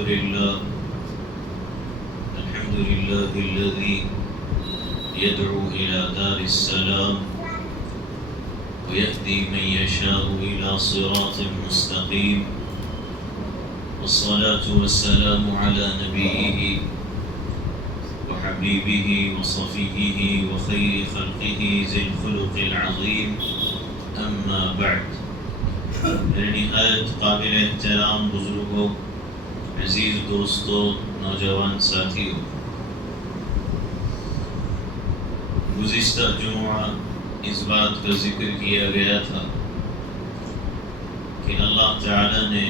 لله الذي يدعو إلى دار السلام ويهدي من يشاء إلى صراط مستقيم، والصلاة والسلام على نبيه وحبيبه وصفيه وخير خلقه ذي الخلق العظيم، أما بعد۔ نہایت قابل احترام بزرگوں، عزیز دوستوں، نوجوان ساتھیوں، گزشتہ جمعہ اس بات کا ذکر کیا گیا تھا کہ اللہ تعالی نے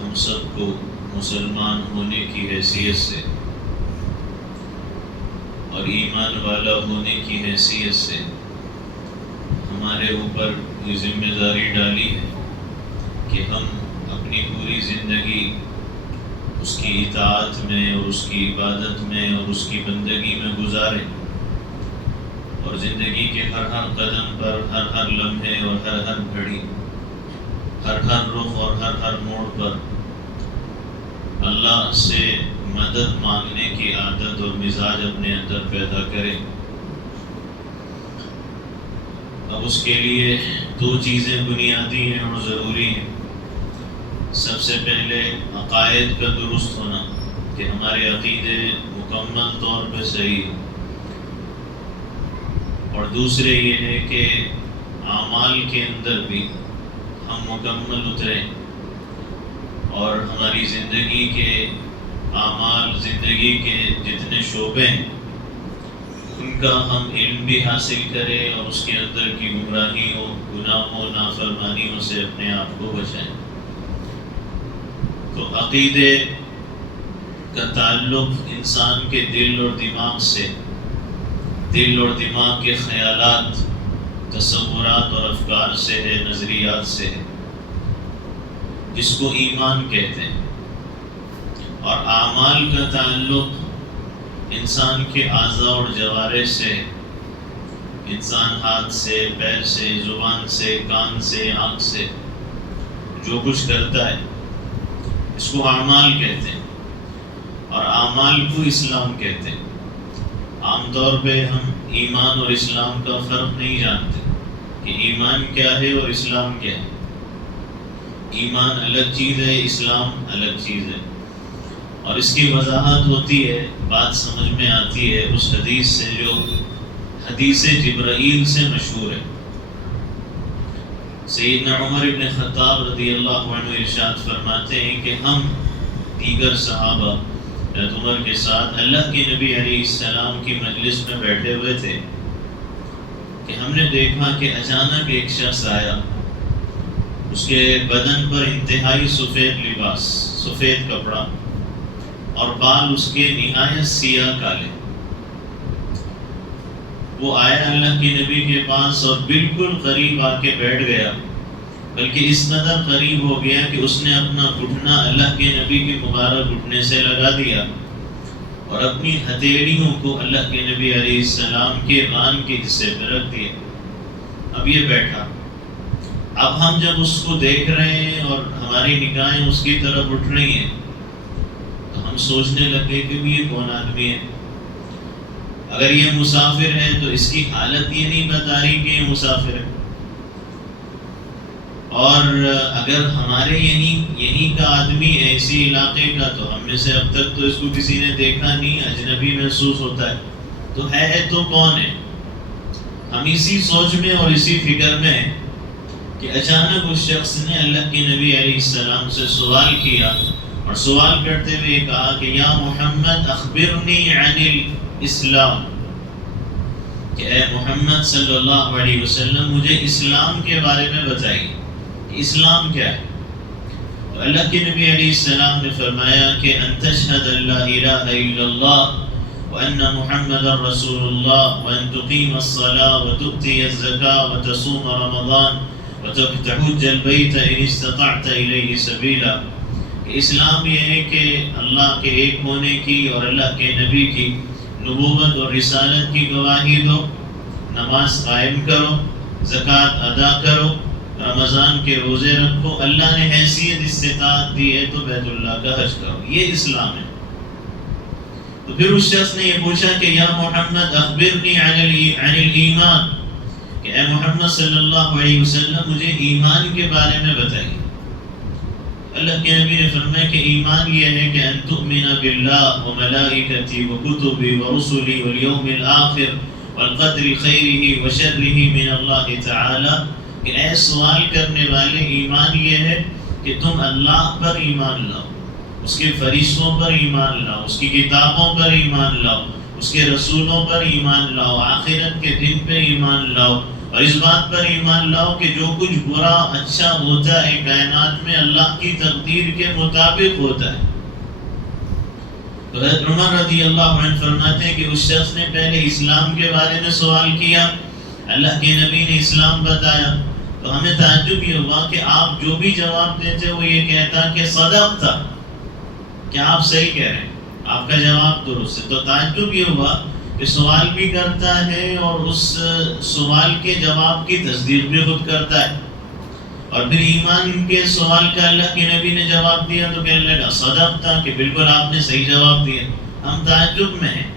ہم سب کو مسلمان ہونے کی حیثیت سے اور ایمان والا ہونے کی حیثیت سے ہمارے اوپر یہ ذمہ داری ڈالی ہے کہ ہم اپنی پوری زندگی اس کی اطاعت میں اور اس کی عبادت میں اور اس کی بندگی میں گزاریں، اور زندگی کے ہر قدم پر، ہر لمحے اور ہر گھڑی، ہر رخ اور ہر موڑ پر اللہ سے مدد مانگنے کی عادت اور مزاج اپنے اندر پیدا کریں۔ اب اس کے لیے دو چیزیں بنیادی ہیں اور ضروری ہیں۔ سب سے پہلے عقائد کا درست ہونا، کہ ہمارے عقیدے مکمل طور پہ صحیح ہوں، اور دوسرے یہ ہے کہ اعمال کے اندر بھی ہم مکمل اتریں اور ہماری زندگی کے اعمال، زندگی کے جتنے شعبے ہیں ان کا ہم علم بھی حاصل کریں اور اس کے اندر کی گمراہیوں، گناہوں، نافرمانیوں سے اپنے آپ کو بچائیں۔ تو عقیدے کا تعلق انسان کے دل اور دماغ سے، دل اور دماغ کے خیالات، تصورات اور افکار سے ہے، نظریات سے ہے، جس کو ایمان کہتے ہیں۔ اور اعمال کا تعلق انسان کے اعضاء اور جوارح سے، انسان ہاتھ سے، پیر سے، زبان سے، کان سے، آنکھ سے جو کچھ کرتا ہے اس کو اعمال کہتے ہیں، اور اعمال کو اسلام کہتے ہیں۔ عام طور پہ ہم ایمان اور اسلام کا فرق نہیں جانتے کہ ایمان کیا ہے اور اسلام کیا ہے۔ ایمان الگ چیز ہے، اسلام الگ چیز ہے، اور اس کی وضاحت ہوتی ہے، بات سمجھ میں آتی ہے اس حدیث سے جو حدیث جبرائیل سے مشہور ہے۔ سیدنا عمر بن خطاب رضی اللہ عنہ ارشاد فرماتے ہیں کہ ہم دیگر صحابہ حضرت عمر کے ساتھ اللہ کے نبی علیہ السلام کی مجلس میں بیٹھے ہوئے تھے کہ ہم نے دیکھا کہ اچانک ایک شخص آیا، اس کے بدن پر انتہائی سفید لباس، سفید کپڑا، اور بال اس کے نہایت سیاہ کالے۔ وہ آیا اللہ کے نبی کے پاس اور بالکل قریب آ کے بیٹھ گیا، بلکہ اس قدر قریب ہو گیا کہ اس نے اپنا گھٹنا اللہ کے نبی کے مبارک گھٹنے سے لگا دیا اور اپنی ہتھیلیوں کو اللہ کے نبی علیہ السلام کے ران کے حصے پہ رکھ دیا۔ اب یہ بیٹھا، اب ہم جب اس کو دیکھ رہے ہیں اور ہماری نگاہیں اس کی طرف اٹھ رہی ہیں تو ہم سوچنے لگے کہ یہ کون آدمی ہے؟ اگر یہ مسافر ہے تو اس کی حالت یہ نہیں بتا رہی کہ یہ مسافر ہے، اور اگر ہمارے یہیں کا آدمی ہے، اسی علاقے کا، تو ہم میں سے اب تک تو اس کو کسی نے دیکھا نہیں، اجنبی محسوس ہوتا ہے، تو ہے تو کون ہے؟ ہم اسی سوچ میں اور اسی فکر میں ہیں کہ اچانک اس شخص نے اللہ کے نبی علیہ السلام سے سوال کیا، اور سوال کرتے ہوئے کہا کہ یا محمد اخبرنی عن الاسلام، کہ اے محمد صلی اللہ علیہ وسلم مجھے اسلام کے بارے میں بتائیے، اسلام کیا ہے؟ تو اللہ کے نبی علیہ السلام نے فرمایا کہ ان تشہد ان لا الہ الا اللہ وان محمد رسول اللہ وان تقیم الصلاة وتؤتی الزکاة وتصوم رمضان وتحج البیت ان استطعت الیہ سبیلا۔ کہ اسلام یہ ہے کہ اللہ کے ایک ہونے کی اور اللہ کے نبی کی نبوت اور رسالت کی گواہی دو، نماز قائم کرو، زکوٰۃ ادا کرو، رمضان کے روزے رکھو، اللہ نے حیثیت استطاعت دی ہے تو بیت اللہ کا حج کرو، یہ اسلام ہے۔ تو پھر اس شخص نے یہ پوچھا کہ یا محمد اخبرنی عن الایمان، کہ اے محمد صلی اللہ علیہ وسلم مجھے ایمان کے بارے میں بتائیے۔ اللہ کے نبی نے فرمایا کہ ایمان یہ ہے کہ ان تؤمن باللہ وملائکتہ وکتبہ ورسلہ والیوم الآخر والقدر خیرہ وشرہ من اللہ تعالی، کہ اے سوال کرنے والے ایمان یہ ہے کہ تم اللہ پر ایمان لاؤ، اس کے فرشتوں پر ایمان لاؤ، اس کی کتابوں پر ایمان لاؤ، اس کے رسولوں پر ایمان لاؤ، آخرت کے دن پہ ایمان لاؤ، اور اس بات پر ایمان لاؤ کہ جو کچھ برا اچھا ہوتا ہے کائنات میں اللہ کی تقدیر کے مطابق ہوتا ہے۔ حضرت عمر رضی اللہ عنہ فرماتے ہیں کہ اس شخص نے پہلے اسلام کے بارے میں سوال کیا، اللہ کے نبی نے اسلام بتایا، تو ہمیں تعجب یہ ہوا کہ آپ جو بھی جواب دیتے وہ یہ کہتا کہ صدقت، کہ آپ صحیح کہہ رہے ہیں، آپ کا جواب درست ہے۔ تو تعجب یہ ہوا کہ سوال بھی کرتا ہے اور اس سوال کے جواب کی تصدیق بھی خود کرتا ہے، اور پھر ایمان کے سوال کا اللہ کے نبی نے جواب دیا تو کہنے لگا صدقت، کہ بالکل آپ نے صحیح جواب دیا، ہم تعجب میں ہیں۔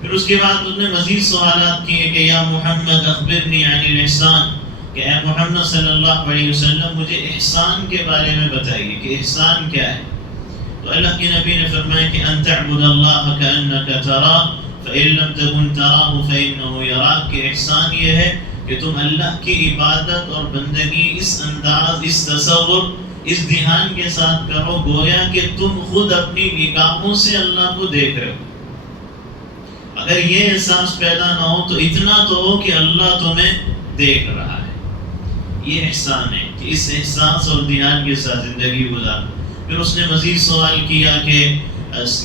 پھر اس کے بعد اس نے مزید سوالات کیے کہ یا محمد اخبرنی عن الاحسان، کہ اے محمد صلی اللہ علیہ وسلم مجھے احسان کے بارے میں بتائیے کہ احسان کیا ہے۔ تو اللہ کے نبی نے فرمایا کہ ان تعبد اللہ کأنک تراہ فإن لم تكن تراہ فإنہ یراک، کہ احسان یہ ہے کہ تم اللہ کی عبادت اور بندگی اس انداز، اس تصور، اس دھیان کے ساتھ کرو گویا کہ تم خود اپنی نگاہوں سے اللہ کو دیکھ رہے ہو۔ اگر یہ احساس پیدا نہ ہو تو اتنا تو ہو کہ اللہ تمہیں دیکھ رہا ہے، یہ احسان ہے کہ اس احساس اور دھیان کے ساتھ زندگی گزار۔ پھر اس نے مزید سوال کیا کہ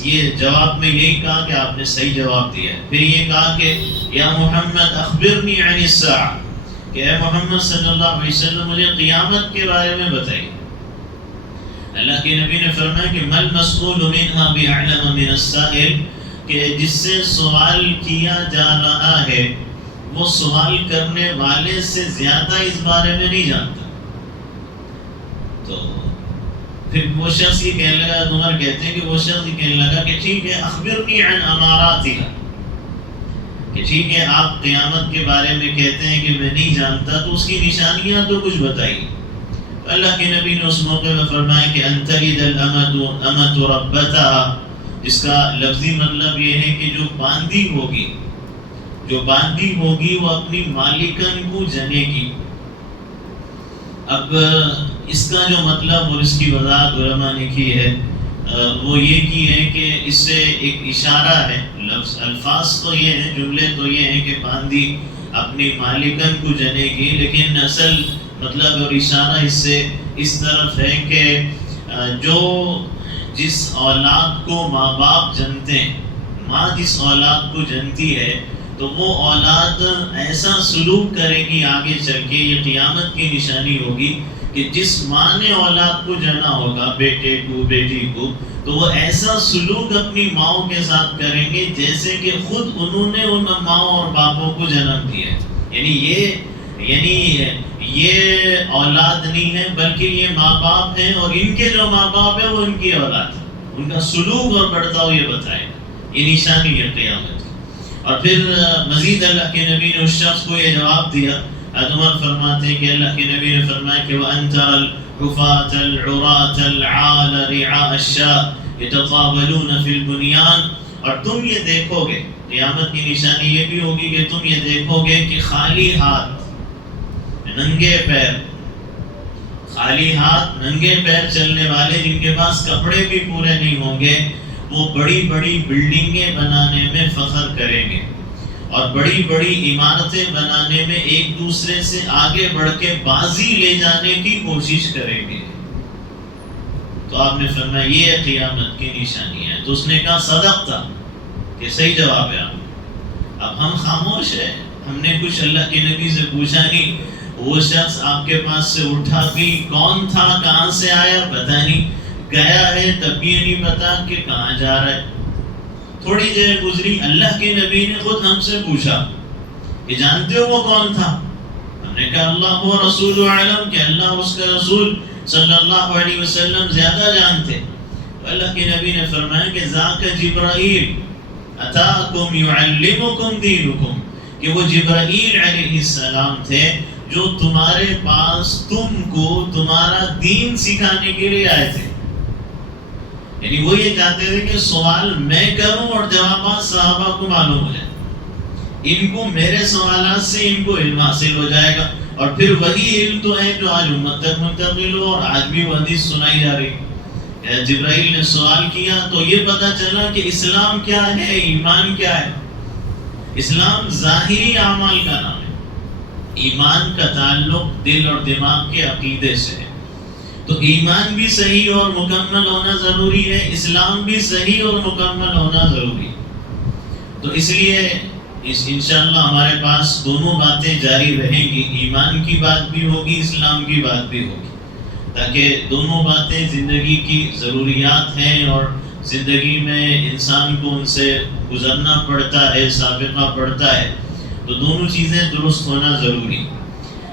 یہ جواب میں یہی کہا کہ آپ نے صحیح جواب دیا ہے، پھر یہ کہا کہ یا محمد اخبرنی عن الساعہ، کہ اے محمد صلی اللہ علیہ وسلم مجھے قیامت کے بارے میں بتائیے۔ اللہ کے نبی نے فرمایا کہ مل مسئول منها باعلم من السائل، کہ جس سے سوال کیا جا رہا ہے وہ سوال کرنے والے سے زیادہ اس بارے میں نہیں جانتا۔ تو پھر وہ شخص یہ کہنے لگا، عمر کہتے ہیں کہ وہ شخص یہ کہنے لگا کہ ٹھیک ہے اخبرنی عن اماراتها، کہ ٹھیک ہے آپ قیامت کے بارے میں کہتے ہیں کہ میں نہیں جانتا، تو اس کی نشانیاں تو کچھ بتائیے۔ تو اللہ کے نبی نے اس موقع میں فرمایا کہ ان تلد الامۃ ربتها، جس کا لفظی مطلب یہ ہے کہ جو باندھی ہوگی وہ اپنی مالکن کو جنے گی۔ اب اس کا جو مطلب اور اس کی وضاحت علماء نے کی ہے وہ یہ کی ہے کہ اس سے ایک اشارہ ہے، الفاظ تو یہ ہیں، جملے تو یہ ہیں کہ باندھی اپنی مالکن کو جنے گی، لیکن اصل مطلب اور اشارہ اس سے اس طرف ہے کہ جس اولاد کو ماں باپ جنتے ہیں، ماں جس اولاد کو جنتی ہے تو وہ اولاد ایسا سلوک کرے گی آگے چل کے، یہ قیامت کی نشانی ہوگی کہ جس ماں نے اولاد کو جنا ہوگا، بیٹے کو بیٹی کو، تو وہ ایسا سلوک اپنی ماؤں کے ساتھ کریں گے جیسے کہ خود انہوں نے ان ماؤں اور باپوں کو جنم دیا ہے۔ یعنی یہ اولاد نہیں ہے بلکہ یہ ماں باپ ہیں، اور ان کے جو ماں باپ ہیں وہ ان کی اولاد ہے، ان کا سلوک اور برتاؤ یہ بتائے گا، یہ نشانی ہے قیامت۔ اور پھر مزید اللہ کے نبی نے اس شخص کو یہ جواب دیا، عمر فرماتے ہیں کہ اللہ کے نبی نے فرمایا کہ وَأَن تَرَى الْحُفَاةَ الْعُرَاةَ الْعَالَ رِعَاءَ الشَّاةِ يَتَطَاوَلُونَ فِي الْبُنْيَانِ، اور تم یہ دیکھو گے، قیامت کی نشانی یہ بھی ہوگی کہ تم یہ دیکھو گے کہ خالی ہاتھ ننگے پیر چلنے والے، جن کے پاس کپڑے بھی پورے نہیں ہوں گے، وہ بڑی بڑی بلڈنگیں بنانے میں فخر کریں گے اور بڑی بڑی عمارتیں بنانے میں ایک دوسرے سے آگے بڑھ کے بازی لے جانے کی کوشش کریں گے۔ تو آپ نے فرمایا یہ قیامت کی نشانی ہے۔ تو اس نے کہا صدقت، کہ صحیح جواب ہے آپ۔ اب ہم خاموش ہیں، ہم نے کچھ اللہ کے نبی سے پوچھا نہیں، وہ شخص آپ کے پاس سے اٹھا بھی، کون تھا، کہاں سے آیا پتہ نہیں، گیا ہے تب بھی نہیں پتا کہ کہاں جا رہا ہے۔ تھوڑی دیر گزری، اللہ کے نبی نے خود ہم سے پوچھا کہ جانتے ہو وہ کون تھا؟ ہم نے کہا اللہ و رسول اعلم، کہ اللہ اس کا رسول صلی اللہ علیہ وسلم زیادہ جانتے. اللہ کے نبی نے فرمایا کہ ذاک جبرائیل اتاکم یعلمکم دینکم، کہ وہ جبرائیل علیہ السلام تھے جو تمہارے پاس تم کو تمہارا دین سکھانے کے لیے آئے تھے. یعنی وہ یہ چاہتے تھے کہ سوال میں کروں اور جوابات صحابہ کو معلوم ہو جائے. ان کو میرے سوالات سے ان کو علم حاصل ہو جائے گا، اور پھر وہی علم تو ہے جو آج امت تک منتقل ہو، اور آج بھی وہ حدیث سنائی جا رہی. جبرائیل نے سوال کیا تو یہ پتہ چلا کہ اسلام کیا ہے، ایمان کیا ہے. اسلام ظاہری اعمال کا نام ہے، ایمان کا تعلق دل اور دماغ کے عقیدے سے ہے. تو ایمان بھی صحیح اور مکمل ہونا ضروری ہے، اسلام بھی صحیح اور مکمل ہونا ضروری ہے. تو اس لیے انشاءاللہ ہمارے پاس دونوں باتیں جاری رہیں گی، ایمان کی بات بھی ہوگی، اسلام کی بات بھی ہوگی، تاکہ دونوں باتیں زندگی کی ضروریات ہیں، اور زندگی میں انسان کو ان سے گزرنا پڑتا ہے، سابقہ پڑتا ہے. تو دونوں چیزیں درست ہونا ضروری.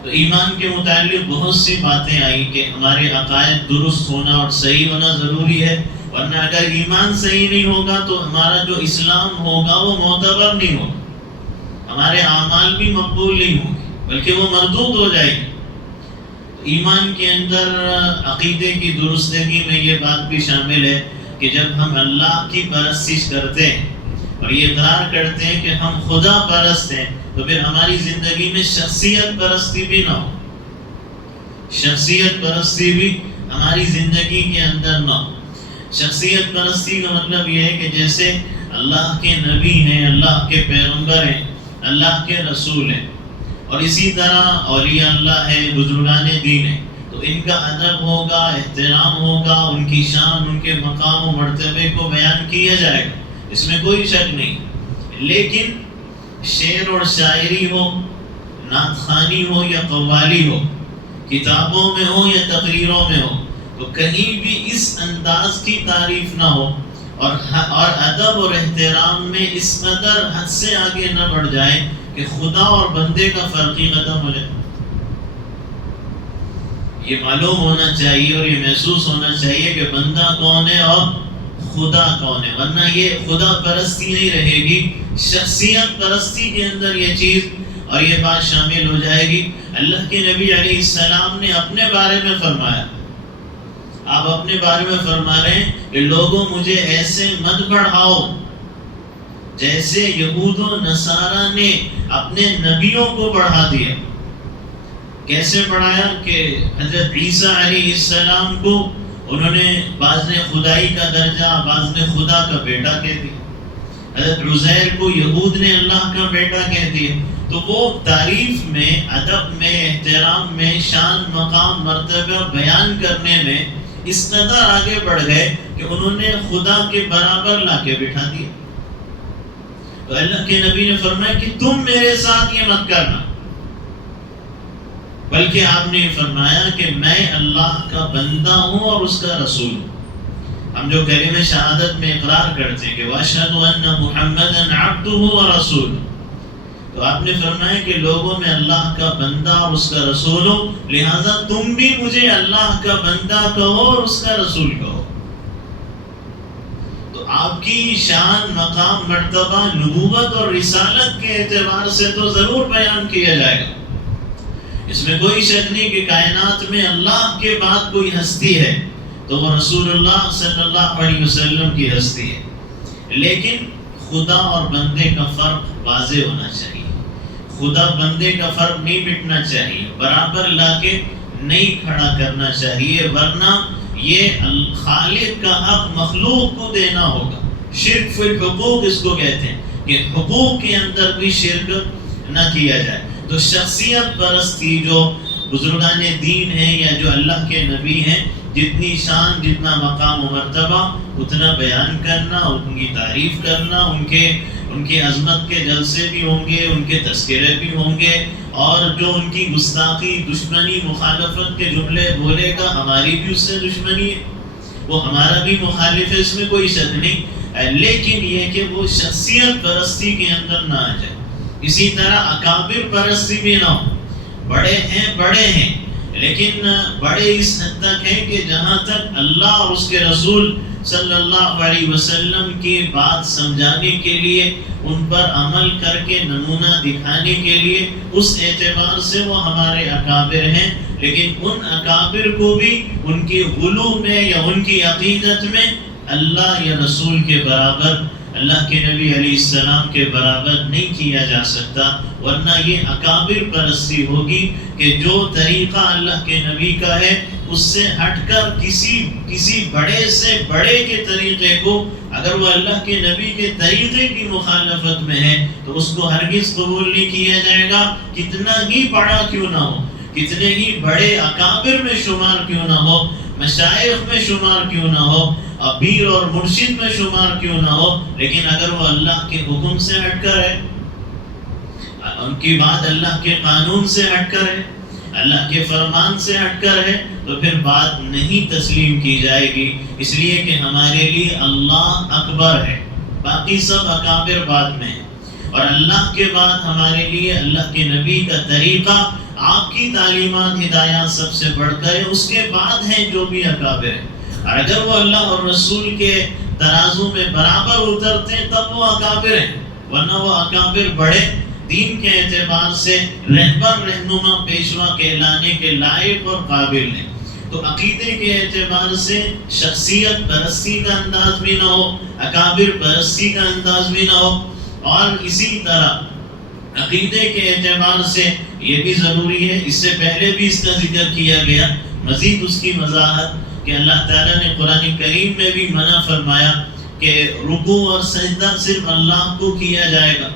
تو ایمان کے متعلق بہت سی باتیں آئیں کہ ہمارے عقائد درست ہونا اور صحیح ہونا ضروری ہے، ورنہ اگر ایمان صحیح نہیں ہوگا تو ہمارا جو اسلام ہوگا وہ معتبر نہیں ہوگا، ہمارے اعمال بھی مقبول نہیں ہوں گے، بلکہ وہ مردود ہو جائے گی. ایمان کے اندر عقیدے کی درستگی میں یہ بات بھی شامل ہے کہ جب ہم اللہ کی پرستش کرتے ہیں اور یہ اقرار کرتے ہیں کہ ہم خدا پرست ہیں، تو پھر ہماری زندگی میں شخصیت پرستی بھی نہ ہو. شخصیت پرستی بھی ہماری زندگی کے اندر نہ ہو. شخصیت پرستی کا مطلب یہ ہے کہ جیسے اللہ کے نبی ہیں، اللہ کے پیغمبر ہیں، اللہ کے رسول ہیں، اور اسی طرح اولیاء اللہ ہیں، بزرگان دین ہیں، تو ان کا ادب ہوگا، احترام ہوگا، ان کی شان، ان کے مقام و مرتبے کو بیان کیا جائے گا، اس میں کوئی شک نہیں. لیکن شعر اور شاعری ہو، نعت خوانی ہو یا قوالی ہو، کتابوں میں ہو یا تقریروں میں ہو، تو کہیں بھی اس انداز کی تعریف نہ ہو، اور ادب اور احترام میں اس قدر حد سے آگے نہ بڑھ جائے کہ خدا اور بندے کا فرق ہی ختم ہو جائے. یہ معلوم ہونا چاہیے اور یہ محسوس ہونا چاہیے کہ بندہ کون ہے اور خدا کون ہے، ورنہ یہ خدا پرستی نہیں رہے گی، شخصیت پرستی کے اندر یہ چیز اور یہ بات شامل ہو جائے گی. اللہ کے نبی علیہ السلام نے اپنے بارے میں فرمایا، آپ اپنے بارے میں فرما رہے ہیں کہ لوگوں مجھے ایسے مت بڑھاؤ جیسے یہود و نصارہ نے اپنے نبیوں کو بڑھا دیا. کیسے بڑھایا کہ حضرت عیسیٰ علیہ السلام کو انہوں نے بعض نے خدائی کا درجہ، بعض نے خدا کا بیٹا کہہ دیا. حضرت عزیر کو یہود نے اللہ کا بیٹا کہہ دیا. تو وہ تعریف میں، ادب میں، احترام میں، شان، مقام، مرتبہ بیان کرنے میں اس قدر آگے بڑھ گئے کہ انہوں نے خدا کے برابر لا کے بٹھا دیا. تو اللہ کے نبی نے فرمایا کہ تم میرے ساتھ یہ مت کرنا، بلکہ آپ نے فرمایا کہ میں اللہ کا بندہ ہوں اور اس کا رسول ہوں. ہم جو کلمہ شہادت میں اقرار کرتے ہیں کہ وَأَشْهَدُ أَنَّ مُحَمَّدًا عَبْدُهُ وَرَسُولُهُ، تو آپ نے فرمایا کہ لوگوں میں اللہ کا بندہ اور اس کا رسول ہو، لہٰذا تم بھی مجھے اللہ کا بندہ کہو اور اس کا رسول کہو. تو آپ کی شان، مقام، مرتبہ، نبوت اور رسالت کے اعتبار سے تو ضرور بیان کیا جائے گا. اس میں کوئی شک نہیں کہ کائنات میں اللہ کے بعد کوئی ہستی ہے تو وہ رسول اللہ صلی اللہ علیہ وسلم کی ہستی ہے. لیکن خدا اور بندے کا فرق واضح ہونا چاہیے. خدا بندے کا فرق نہیں مٹنا چاہیے، برابر لا کے نہیں کھڑا کرنا چاہیے، ورنہ یہ خالق کا حق مخلوق کو دینا ہوگا. شرک فی الحقوق اس کو کہتے ہیں کہ حقوق کے اندر بھی شرک نہ کیا جائے. تو شخصیت پرستی جو بزرگان دین ہیں یا جو اللہ کے نبی ہیں، جتنی شان، جتنا مقام و مرتبہ، اتنا بیان کرنا، ان کی تعریف کرنا، ان کے عظمت کے جلسے بھی ہوں گے، ان کے تذکرے بھی ہوں گے، اور جو ان کی گستاخی، دشمنی، مخالفت کے جملے بولے گا، ہماری بھی اس سے دشمنی ہے، وہ ہمارا بھی مخالف ہے، اس میں کوئی شک نہیں. لیکن یہ کہ وہ شخصیت پرستی کے اندر نہ آ جائے. اسی طرح اکابر پرستی بھی نہ ہو. بڑے ہیں، لیکن بڑے اس حد تک ہیں کہ جہاں تک اللہ اور اس کے رسول صلی اللہ علیہ وسلم کی بات سمجھانے کے لیے، ان پر عمل کر کے نمونہ دکھانے کے لیے، اس اعتبار سے وہ ہمارے اکابر ہیں، لیکن ان اکابر کو بھی ان کی غلو میں یا ان کی عقیدت میں اللہ یا رسول کے برابر، اللہ کے نبی علیہ السلام کے برابر نہیں کیا جا سکتا، ورنہ یہ اکابر پرستی ہوگی کہ جو طریقہ اللہ کے نبی کا ہے اس سے ہٹ کر کسی بڑے سے بڑے کے طریقے کو، اگر وہ اللہ کے نبی کے طریقے کی مخالفت میں ہے تو اس کو ہرگز قبول نہیں کیا جائے گا، کتنا ہی بڑا کیوں نہ ہو، کتنے ہی بڑے اکابر میں شمار کیوں نہ ہو، مشائخ میں شمار کیوں نہ ہو، پیر اور مرشد میں شمار کیوں نہ ہو، لیکن اگر وہ اللہ کے حکم سے ہٹ کر ہے، ان کی بات اللہ کے قانون سے ہٹ کر ہے، اللہ کے فرمان سے ہٹ کر ہے، تو پھر بات نہیں تسلیم کی جائے گی، اس لیے کہ ہمارے لیے اللہ اکبر ہے، باقی سب اکابر بعد میں ہیں، اور اللہ کے بعد ہمارے لیے اللہ کے نبی کا طریقہ، آپ کی تعلیمات ہدایات سب سے بڑھ کر ہے، اس کے بعد ہیں جو بھی اکابر ہیں، اور اگر وہ اللہ اور رسول کے ترازو میں برابر اترتے ہیں تب وہ اکابر ہیں، ورنہ وہ اکابر بڑے دین کے اعتبار سے رہبر، رہنما، پیشوا کہلانے کے لائق اور قابل ہیں۔ تو عقیدے کے اعتبار سے شخصیت پرستی کا انداز بھی نہ ہو، اکابر پرستی کا انداز بھی نہ ہو، اور اسی طرح عقیدے کے اعتبار سے یہ بھی ضروری ہے، اس سے پہلے بھی اس کا ذکر کیا گیا، مزید اس کی وضاحت کہ اللہ تعالیٰ نے قرآن کریم میں بھی منع فرمایا کہ رکوع اور سجدہ صرف اللہ کو کیا جائے گا،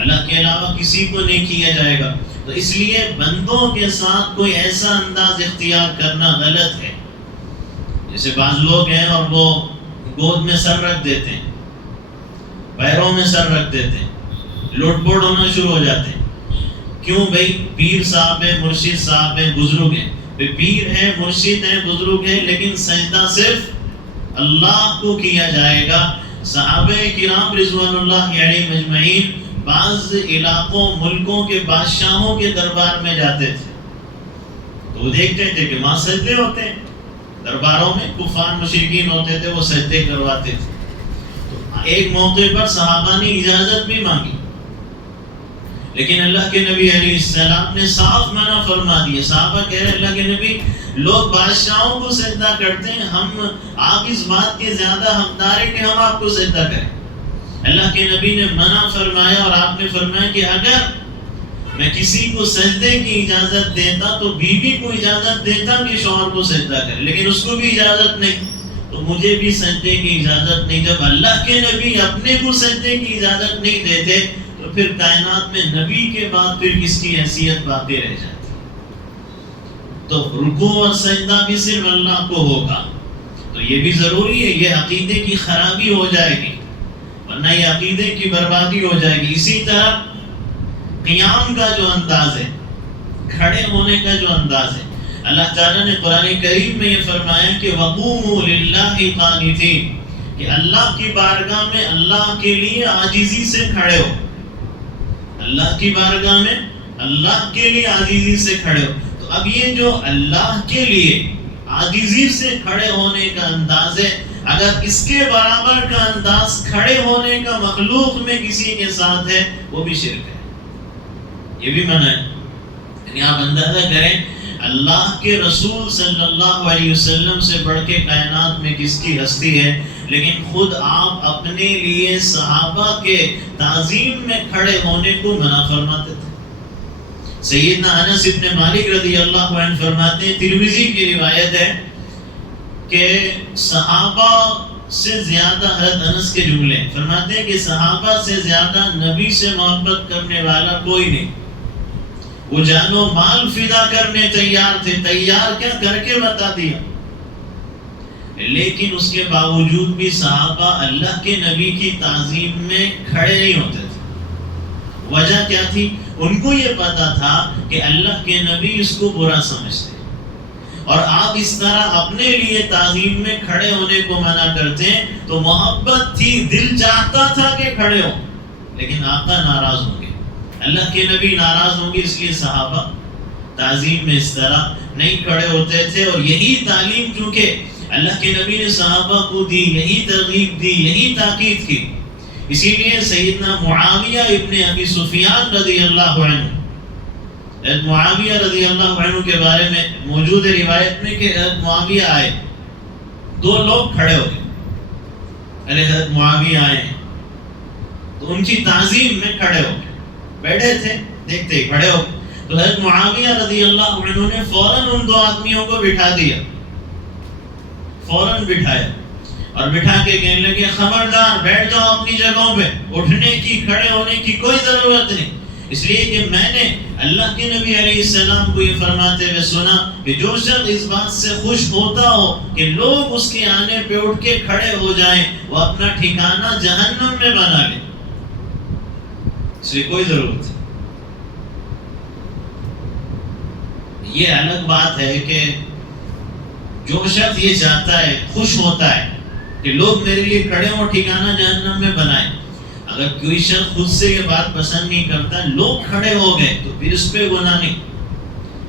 اللہ کے علاوہ کسی کو نہیں کیا جائے گا، تو اس لیے بندوں کے ساتھ کوئی ایسا انداز اختیار کرنا غلط ہے۔ جیسے بعض لوگ ہیں اور وہ گود میں سر رکھ دیتے ہیں، پیروں میں سر رکھ دیتے ہیں، لوٹ پوٹ ہونا شروع ہو جاتے ہیں۔ کیوں بھائی؟ پیر صاحب ہیں، مرشد صاحب ہیں، بزرگ ہیں، پیر ہیں، مرشد ہیں، بزرگ ہیں، لیکن سجدہ صرف اللہ کو کیا جائے گا۔ صحابہ کرام رضوان اللہ علیہم اجمعین بعض علاقوں، ملکوں کے بادشاہوں کے دربار میں جاتے تھے تو وہ دیکھتے تھے کہ وہاں سجدے ہوتے ہیں، درباروں میں کفار مشرکین ہوتے تھے، وہ سجدے کرواتے تھے۔ تو ایک موقع پر صحابہ نے اجازت بھی مانگی، لیکن اللہ کے نبی علیہ السلام نے صاف منع فرما دیا۔ صحابہ کہہ رہے اللہ کے نبی، لوگ بادشاہوں کو سجدہ کرتے ہیں، آپ اس بات کے زیادہ حقدار ہیں کہ ہم آپ کو سجدہ کریں۔ اللہ کے نبی نے منع فرمایا، اور آپ نے فرمایا کہ اگر میں کسی کو سجدے کی اجازت دیتا تو بیوی کو اجازت دیتا کہ شوہر کو سجدہ کرے، لیکن اس کو بھی اجازت نہیں، تو مجھے بھی سجدے کی اجازت نہیں۔ جب اللہ کے نبی اپنے کو سجدے کی اجازت نہیں دیتے تو پھر کائنات میں نبی کے بعد پھر کس کی حیثیت باقی رہ جاتی؟ تو رکوع اور سجدہ بھی صرف اللہ کو ہوگا، تو یہ بھی ضروری ہے، یہ عقیدے کی خرابی ہو جائے گی، ورنہ یہ عقیدے کی بربادی ہو جائے گی۔ اسی طرح قیام کا جو انداز ہے، کھڑے ہونے کا جو انداز ہے، اللہ تعالیٰ نے قرآن کریم میں یہ فرمایا کہ وَقُومُوا لِلَّهِ قَانِتِينَ، کہ اللہ کی بارگاہ میں اللہ کے لیے عاجزی سے کھڑے ہو، اللہ کی بارگاہ میں اللہ کے لیے عاجزی سے کھڑے ہو۔ تو اب یہ جو اللہ کے لیے عاجزی سے کھڑے ہونے کا انداز ہے، اگر اس کے برابر کا انداز کھڑے ہونے کا مخلوق میں کسی کے ساتھ ہے وہ بھی شرک ہے، یہ بھی منع ہے۔ یعنی آپ اندازہ کریں اللہ کے رسول صلی اللہ علیہ وسلم سے بڑھ کے کائنات میں کس کی ہستی ہے، لیکن خود آپ اپنے لیے صحابہ کے تعظیم میں کھڑے ہونے کو منع فرماتے تھے۔ سیدنا انس ابن مالک رضی اللہ عنہ فرماتے ہیں، ترمذی کی روایت ہے کہ صحابہ سے زیادہ، حضرت انس کے جملے فرماتے ہیں کہ صحابہ سے زیادہ نبی سے محبت کرنے والا کوئی نہیں، وہ جان و مال فدا کرنے تیار تھے، تیار کیا کر کے بتا دیا، لیکن اس کے باوجود بھی صحابہ اللہ کے نبی کی تعظیم میں کھڑے نہیں ہوتے تھے۔ وجہ کیا تھی؟ ان کو یہ پتا تھا کہ اللہ کے نبی اس کو برا سمجھتے، اور آپ اس طرح اپنے لیے تعظیم میں کھڑے ہونے کو منع کرتے ہیں، تو محبت تھی، دل چاہتا تھا کہ کھڑے ہوں، لیکن آقا ناراض ہوں گے، اللہ کے نبی ناراض ہوں گے، اس لیے صحابہ تعظیم میں اس طرح نہیں کھڑے ہوتے تھے. اور یہی تعلیم چونکہ اللہ کے نبی نے صحابہ کو دی، یہی ترغیب دی، یہی تاکید کی، اسی لیے سیدنا معاویہ ابن ابی سفیان رضی اللہ عنہ، معاویہ رضی اللہ عنہ کے بارے میں موجود روایت میں کہ معاویہ آئے، دو لوگ کھڑے ہو گئے، حضرت معاویہ آئے تو ان کی تعظیم میں کھڑے ہو گئے، بیٹھے تھے دیکھتے ہی کھڑے ہو گئے. تو حضرت معاویہ رضی اللہ عنہ نے فوراً ان دو آدمیوں کو بٹھا دیا، فوراً بٹھایا اور بٹھا کے کہنے لگے خبردار بیٹھ جاؤ اپنی جگہوں پہ، اٹھنے کی کھڑے ہونے کی کوئی ضرورت نہیں. اس لیے کہ میں نے اللہ کے نبی علیہ السلام کو یہ فرماتے ہوئے سنا کہ جو شخص اس بات سے خوش ہوتا ہو کہ لوگ اس کے آنے پہ اٹھ کے کھڑے ہو جائیں، وہ اپنا ٹھکانہ جہنم میں بنا لے. اس لیے کوئی ضرورت نہیں. یہ الگ بات ہے کہ جو شخص یہ چاہتا ہے، خوش ہوتا ہے کہ لوگ میرے لیے کھڑے ہوں، ٹھکانہ جہنم میں بنائیں. اگر کوئی شخص خود سے یہ بات پسند نہیں کرتا، لوگ کھڑے ہو گئے تو پھر اس پہ گناہ نہیں،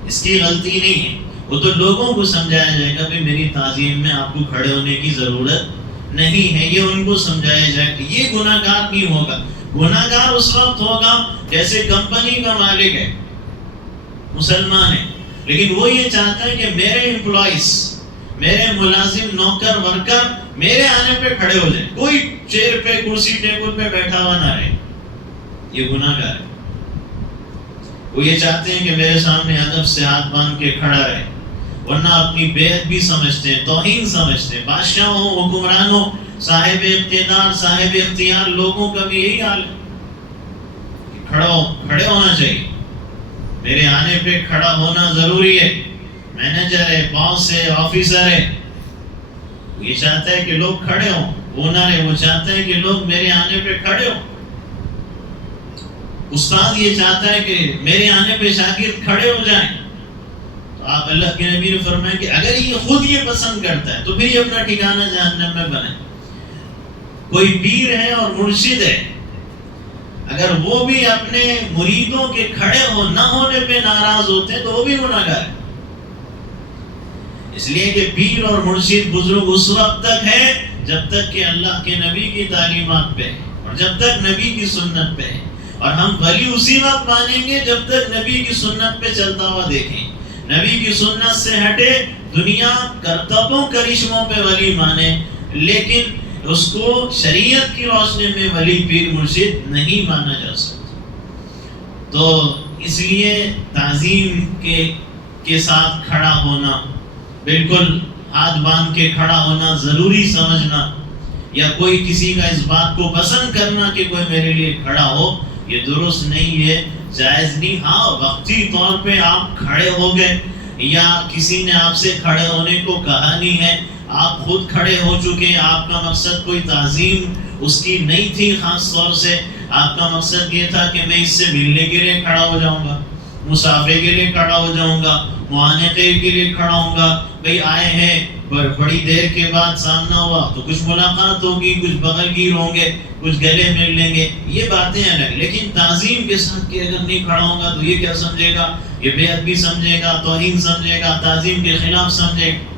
اس کی غلطی نہیں ہے. وہ تو لوگوں کو سمجھایا جائے گا کہ میری تعظیم میں آپ کو کھڑے ہونے کی ضرورت نہیں ہے، یہ ان کو سمجھایا جائے کہ یہ گناہ گار نہیں ہوگا. گناہ گار اس وقت ہوگا جیسے کمپنی کا مالک ہے، مسلمان ہے، لیکن وہ یہ چاہتا ہے کہ میرے امپلائیز، میرے ملازم، نوکر، ورکر میرے آنے پہ کھڑے ہو جائیں، کوئی چیئر پہ، کرسی، ٹیبل پہ بیٹھا ہوا نہ رہے. یہ گناہ گار ہے. وہ یہ چاہتے ہیں کہ میرے سامنے ادب سے ہاتھ باندھ کے کھڑا رہے، ورنہ اپنی بے ادبی سمجھتے ہیں، توہین سمجھتے ہیں. بادشاہوں، حکمرانوں، صاحب اقتدار، صاحب اختیار لوگوں کا بھی یہی حال ہے کہ کھڑے ہونا چاہیے، میرے آنے پہ کھڑا ہونا ضروری ہے. مینیجر ہے، باس ہے، آفیسر ہے، یہ چاہتا ہے کہ لوگ کھڑے ہوں. اونر ہے، وہ چاہتا ہے کہ لوگ میرے آنے پہ کھڑے ہوں. استاد یہ چاہتا ہے کہ میرے آنے پہ شاگرد کھڑے ہو جائیں. تو آپ اللہ کے نبی نے فرمایا کہ اگر یہ خود یہ پسند کرتا ہے تو پھر یہ اپنا ٹھکانہ جہنم میں بنائے. کوئی پیر ہے اور مرشد ہے، اگر وہ بھی اپنے مریدوں کے کھڑے نہ ہونے پہ ناراض ہوتے ہیں تو وہ بھی گناہ گار ہے. اس لیے کہ پیر اور مرشد بزرگ اس وقت تک ہے جب تک کہ اللہ کے نبی کی تعلیمات پہ ہے اور جب تک نبی کی سنت پہ ہے. اور ہم ولی اسی وقت مانیں گے جب تک نبی کی سنت پہ چلتا ہوا دیکھیں. نبی کی سنت سے ہٹے دنیا کرتبوں کرشموں پہ ولی مانے، لیکن اس کو شریعت کی روشنی میں ولی پیر مرشد نہیں مانا جا سکتا. تو اس لیے تعظیم کے ساتھ کھڑا ہونا، بالکل ہاتھ باندھ کے کھڑا ہونا ضروری سمجھنا، یا کوئی کسی کا اس بات کو پسند کرنا کہ کوئی میرے لیے کھڑا ہو، یہ درست نہیں ہے، جائز نہیں. ہاں وقتی طور پہ آپ کھڑے ہو گئے یا کسی نے آپ سے کھڑے ہونے کو کہا نہیں ہے، آپ خود کھڑے ہو چکے، آپ کا مقصد کوئی تعظیم اس کی نہیں تھی، خاص طور سے آپ کا مقصد یہ تھا کہ میں اس سے ملنے کے لیے کھڑا ہو جاؤں گا، مسافے کے لیے کھڑا ہو جاؤں گا، معانقے کے لیے کھڑا ہوں گا. بھئی آئے ہیں، بڑی دیر کے بعد سامنا ہوا تو کچھ ملاقات ہوگی، کچھ بغل گیر ہوں گے، کچھ گلے مل لیں گے، یہ باتیں الگ. لیکن تعظیم کے ساتھ کہ اگر نہیں کھڑا ہوگا تو یہ کیا سمجھے گا، یہ بے ادبی سمجھے گا، توہین سمجھے گا، تعظیم کے خلاف سمجھے گا.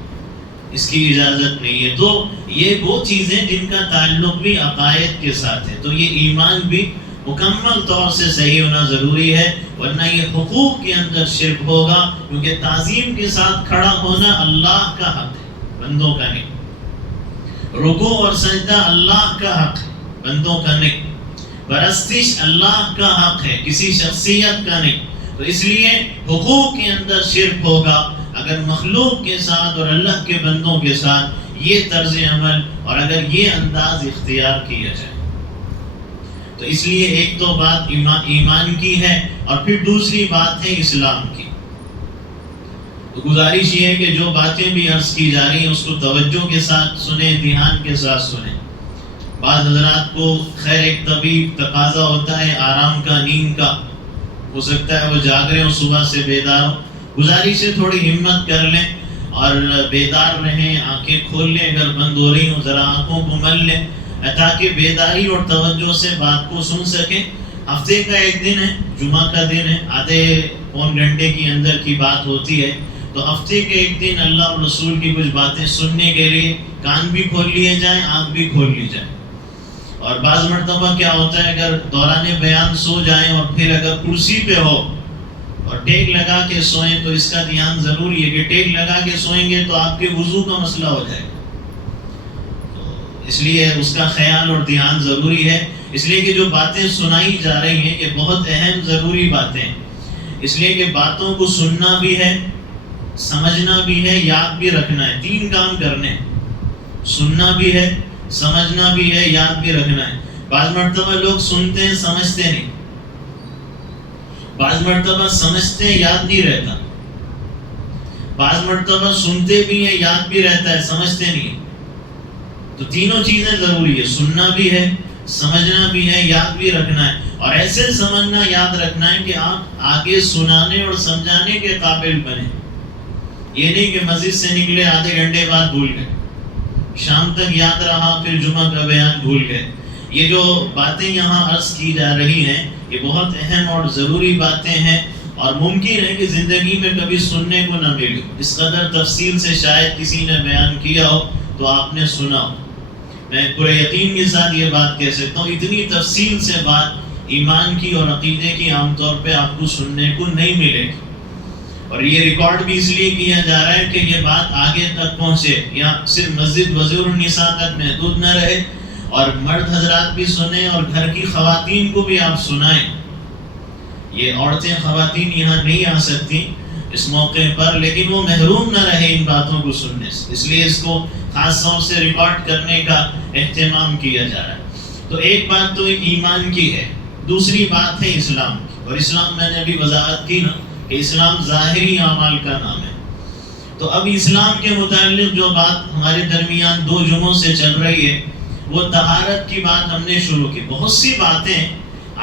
اس کی اجازت نہیں ہے. تو یہ وہ چیزیں جن کا تعلق بھی عقائد کے ساتھ ہے، تو یہ ایمان بھی مکمل طور سے صحیح ہونا ضروری ہے، ورنہ یہ حقوق کے اندر شرک ہوگا. کیونکہ تعظیم کے ساتھ کھڑا ہونا اللہ کا حق ہے، بندوں کا نہیں. رکوع اور سجدہ اللہ کا حق ہے، بندوں کا نہیں. پرستش اللہ کا حق ہے، کسی شخصیت کا نہیں. تو اس لیے حقوق کے اندر شرک ہوگا اگر مخلوق کے ساتھ اور اللہ کے بندوں کے ساتھ یہ طرز عمل اور اگر یہ انداز اختیار کیا جائے. تو اس لیے ایک تو بات ایمان کی ہے اور پھر دوسری بات ہے اسلام کی. تو گزارش یہ ہے کہ جو باتیں بھی عرض کی جا رہی ہیں اس کو توجہ کے ساتھ سنیں، دھیان کے ساتھ سنیں. بعض حضرات کو خیر ایک طبیب تقاضا ہوتا ہے آرام کا، نیند کا، ہو سکتا ہے وہ جاگ رہے ہوں، صبح سے بیدار ہوں. گزارش ہے تھوڑی ہمت کر لیں اور بیدار رہیں، آنکھیں کھول لیں، اگر بند ہو رہی ہوں ذرا آنکھوں کو مل لیں تاکہ بیداری اور توجہ سے بات کو سن سکیں. ہفتے کا ایک دن ہے، جمعہ کا دن ہے، آدھے پون گھنٹے کی اندر کی بات ہوتی ہے، تو ہفتے کے ایک دن اللہ اور رسول کی کچھ باتیں سننے کے لیے کان بھی کھول لیے جائیں، آنکھ بھی کھول لی جائے۔ اور بعض مرتبہ کیا ہوتا ہے، اگر دوران بیان سو جائیں اور پھر اگر کرسی پہ ہو اور ٹیک لگا کے سوئیں تو اس کا دھیان ضروری ہے کہ ٹیک لگا کے سوئیں گے تو آپ کے وضو کا مسئلہ ہو جائے گا، تو اس لیے اس کا خیال اور دھیان ضروری ہے۔ اس لیے کہ جو باتیں سنائی جا رہی ہیں یہ بہت اہم ضروری باتیں ہیں، اس لیے کہ باتوں کو سننا بھی ہے، سمجھنا بھی ہے، یاد بھی رکھنا ہے، تین کام کرنے ہیں، سننا بھی ہے، سمجھنا بھی ہے، یاد بھی رکھنا ہے۔ بعض مرتبہ لوگ سنتے ہیں سمجھتے نہیں، بعض مرتبہ سمجھتے ہیں یاد نہیں رہتا، بعض مرتبہ سنتے بھی ہیں یاد بھی رہتا ہے، سمجھتے نہیں۔ تو تینوں چیزیں ضروری ہے، سننا بھی ہے، سمجھنا بھی ہے، یاد بھی رکھنا ہے، اور ایسے سمجھنا یاد رکھنا ہے کہ آپ آگے سنانے اور سمجھانے کے قابل بنے۔ یہ نہیں کہ مسجد سے نکلے آدھے گھنٹے بعد بھول گئے، شام تک یاد رہا پھر جمعہ کا بیان بھول گئے۔ یہ جو باتیں یہاں عرض کی جا رہی ہیں یہ بہت اہم اور ضروری باتیں ہیں، اور ممکن ہے کہ زندگی میں کبھی سننے کو نہ ملے، اس قدر تفصیل سے شاید کسی نے بیان کیا ہو تو آپ نے سنا ہو۔ میں پورے یقین کے ساتھ یہ بات کہہ سکتا ہوں، اتنی تفصیل سے بات ایمان کی اور عقیدے کی عام طور پہ آپ کو سننے کو نہیں ملے گی، اور یہ ریکارڈ بھی اس لیے کیا جا رہا ہے کہ یہ بات آگے تک پہنچے، یا صرف مسجد وزیر النساء تک محدود نہ رہے، اور مرد حضرات بھی سنیں اور گھر کی خواتین کو بھی آپ سنائیں۔ یہ عورتیں خواتین یہاں نہیں آ سکتی اس موقع پر، لیکن وہ محروم نہ رہے ان باتوں کو سننے سے، اس لیے اس کو خاص طور سے ریکارڈ کرنے کا اہتمام کیا جا رہا ہے۔ تو ایک بات تو ایمان کی ہے، دوسری بات ہے اسلام کی، اور اسلام میں نے ابھی وضاحت کی نا کہ اسلام ظاہری اعمال کا نام ہے۔ تو اب اسلام کے متعلق جو بات ہمارے درمیان 2 جمعوں سے چل رہی ہے وہ طہارت کی بات ہم نے شروع کی۔ بہت سی باتیں،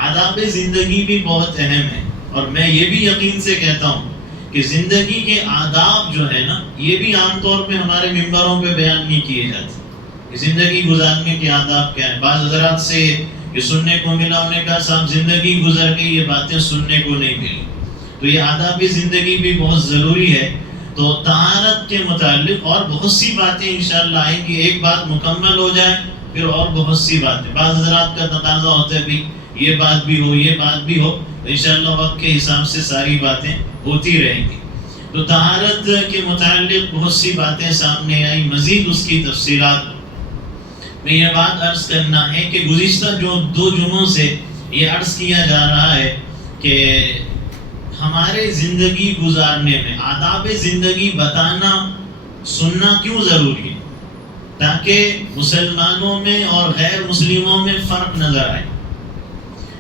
آداب زندگی بھی بہت اہم ہیں، اور میں یہ بھی یقین سے کہتا ہوں کہ زندگی کے آداب جو ہے نا یہ بھی عام طور پہ ہمارے ممبروں پہ بیان نہیں کیے جاتے کہ زندگی گزارنے کے آداب کیا ہیں۔ بعض حضرات سے یہ سننے کو ملا، انہوں نے کہا صاحب زندگی گزر گئی، یہ باتیں سننے کو نہیں ملی۔ تو یہ آداب زندگی بھی بہت ضروری ہے۔ تو طہارت کے متعلق اور بہت سی باتیں انشاءاللہ آئیں گی، ایک بات مکمل ہو جائے پھر اور بہت سی باتیں، بعض حضرات کا تقاضا ہوتا ہے بھی یہ بات بھی ہو، یہ بات بھی ہو، تو انشاءاللہ وقت کے حساب سے ساری باتیں ہوتی رہیں گی۔ تو طہارت کے متعلق بہت سی باتیں سامنے آئی، مزید اس کی تفصیلات میں یہ بات عرض کرنا ہے کہ گزشتہ جو 2 جمعوں سے یہ عرض کیا جا رہا ہے کہ ہمارے زندگی گزارنے میں آداب زندگی بتانا سننا کیوں ضروری ہے، تاکہ مسلمانوں میں اور غیر مسلموں میں فرق نظر آئے،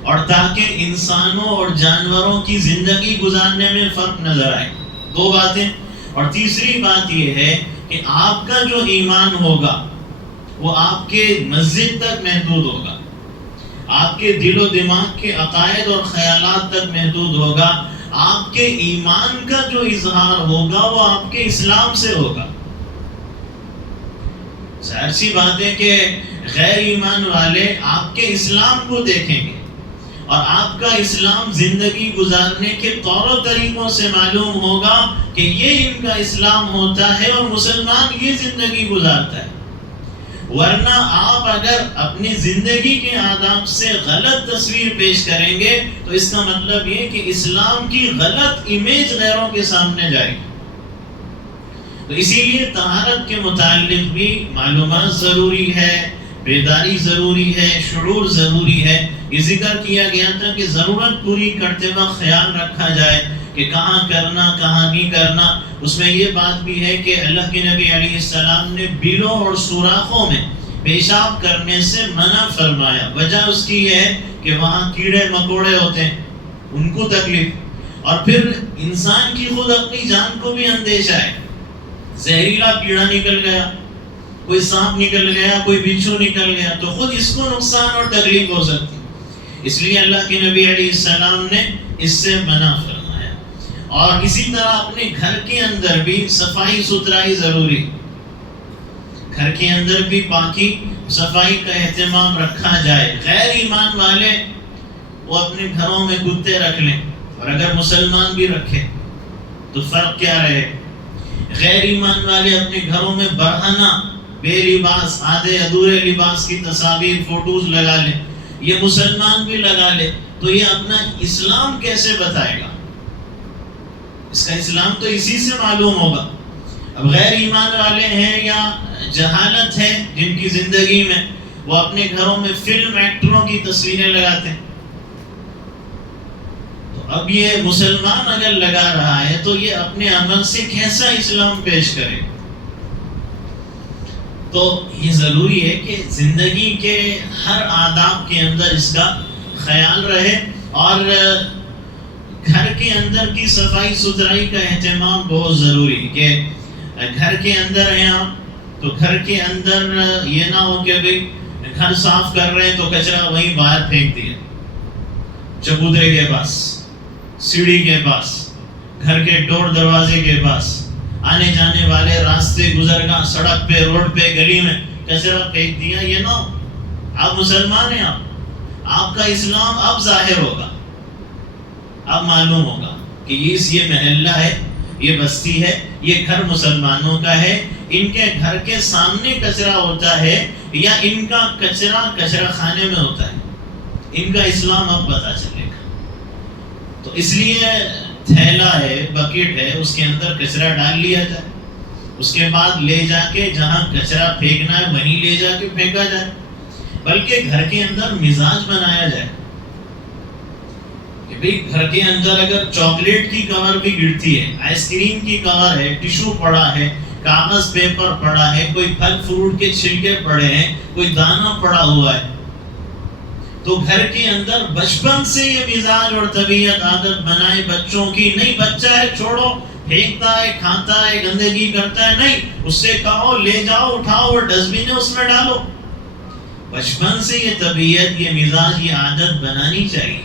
اور تاکہ انسانوں اور جانوروں کی زندگی گزارنے میں فرق نظر آئے۔ 2 باتیں، اور تیسری بات یہ ہے کہ آپ کا جو ایمان ہوگا وہ آپ کے مسجد تک محدود ہوگا، آپ کے دل و دماغ کے عقائد اور خیالات تک محدود ہوگا، آپ کے ایمان کا جو اظہار ہوگا وہ آپ کے اسلام سے ہوگا۔ ظاہر سی بات ہے کہ غیر ایمان والے آپ کے اسلام کو دیکھیں گے، اور آپ کا اسلام زندگی گزارنے کے طور و طریقوں سے معلوم ہوگا کہ یہ ان کا اسلام ہوتا ہے اور مسلمان یہ زندگی گزارتا ہے۔ ورنہ آپ اگر اپنی زندگی کے آداب سے غلط تصویر پیش کریں گے تو اس کا مطلب یہ کہ اسلام کی غلط امیج غیروں کے سامنے جائے گی۔ تو اسی لیے طہارت کے متعلق بھی معلومات ضروری ہے، بیداری ضروری ہے، شعور ضروری ہے۔ یہ ذکر کیا گیا تھا کہ ضرورت پوری کرتے وقت خیال رکھا جائے کہ کہاں کرنا کہاں نہیں کرنا۔ اس میں یہ بات بھی ہے کہ اللہ کے نبی علیہ السلام نے بلوں اور سوراخوں میں پیشاب کرنے سے منع فرمایا۔ وجہ اس کی یہ ہے کہ وہاں کیڑے مکوڑے ہوتے ہیں، ان کو تکلیف، اور پھر انسان کی خود اپنی جان کو بھی اندیشہ ہے، زہریلا کیڑا نکل گیا، کوئی سانپ نکل گیا، کوئی بچھو نکل گیا تو خود اس کو نقصان اور تکلیف ہو سکتی، اس لیے اللہ کے نبی علیہ السلام نے اس سے منع فرمایا۔ اور اسی طرح اپنے گھر کے اندر بھی صفائی ستھرائی ضروری، گھر کے اندر بھی پاکی صفائی کا اہتمام رکھا جائے۔ غیر ایمان والے وہ اپنے گھروں میں کتے رکھ لیں، اور اگر مسلمان بھی رکھے تو فرق کیا رہے؟ غیر ایمان والے اپنے گھروں میں برہنہ بے لباس آدھے ادھورے لباس کی تصاویر فوٹوز لگا لے، یہ مسلمان بھی لگا لے، تو یہ اپنا اسلام کیسے بتائے گا؟ اس کا اسلام تو اسی سے معلوم ہوگا۔ اب غیر ایمان والے ہیں یا جہالت ہے جن کی زندگی میں، وہ اپنے گھروں میں فلم ایکٹروں کی تصویریں لگاتے ہیں۔ تو اب یہ مسلمان اگر لگا رہا ہے تو یہ اپنے عمل سے کیسا اسلام پیش کرے؟ تو یہ ضروری ہے کہ زندگی کے ہر آداب کے اندر اس کا خیال رہے، اور گھر کے اندر کی صفائی ستھرائی کا اہتمام بہت ضروری ہے کہ گھر کے اندر ہیں آپ تو گھر کے اندر یہ نہ ہو کہ بھئی گھر صاف کر رہے ہیں تو کچرا وہیں باہر پھینک دیا، چبوترے کے پاس، سیڑھی کے پاس، گھر کے ڈور دروازے کے پاس، آنے جانے والے راستے گزرگاہ سڑک پہ، روڈ پہ، گلی میں کچرا پھینک دیا۔ یہ نہ ہو۔ آپ مسلمان ہیں، آپ کا اسلام اب ظاہر ہوگا، اب معلوم ہوگا کہ یہ محلہ ہے، یہ بستی ہے، یہ گھر مسلمانوں کا ہے، ان کے گھر کے سامنے کچرا ہوتا ہے یا ان کا کچرا کچرا خانے میں ہوتا ہے، ان کا اسلام اب پتہ چلے گا۔ تو اس لیے تھیلا ہے، بکیٹ ہے، اس کے اندر کچرا ڈال لیا جائے، اس کے بعد لے جا کے جہاں کچرا پھینکنا ہے وہیں لے جا کے پھینکا جائے، بلکہ گھر کے اندر مزاج بنایا جائے کہ بھئی گھر کے اندر اگر چاکلیٹ کی کور بھی گرتی ہے، آئس کریم کی کور ہے، ٹیشو پڑا ہے، کاغذ پیپر پڑا ہے، کوئی پھل فروٹ کے چھلکے پڑے ہیں، کوئی دانہ پڑا ہوا ہے، تو گھر کے اندر بچپن سے یہ مزاج اور طبیعت عادت بنائے بچوں کی، نہیں بچہ ہے چھوڑو، پھینکتا ہے، کھاتا ہے، گندگی کرتا ہے، نہیں، اس سے کہو لے جاؤ، اٹھاؤ، وہ ڈسٹ بن ہے اس میں ڈالو۔ بچپن سے یہ طبیعت، یہ مزاج، یہ عادت بنانی چاہیے۔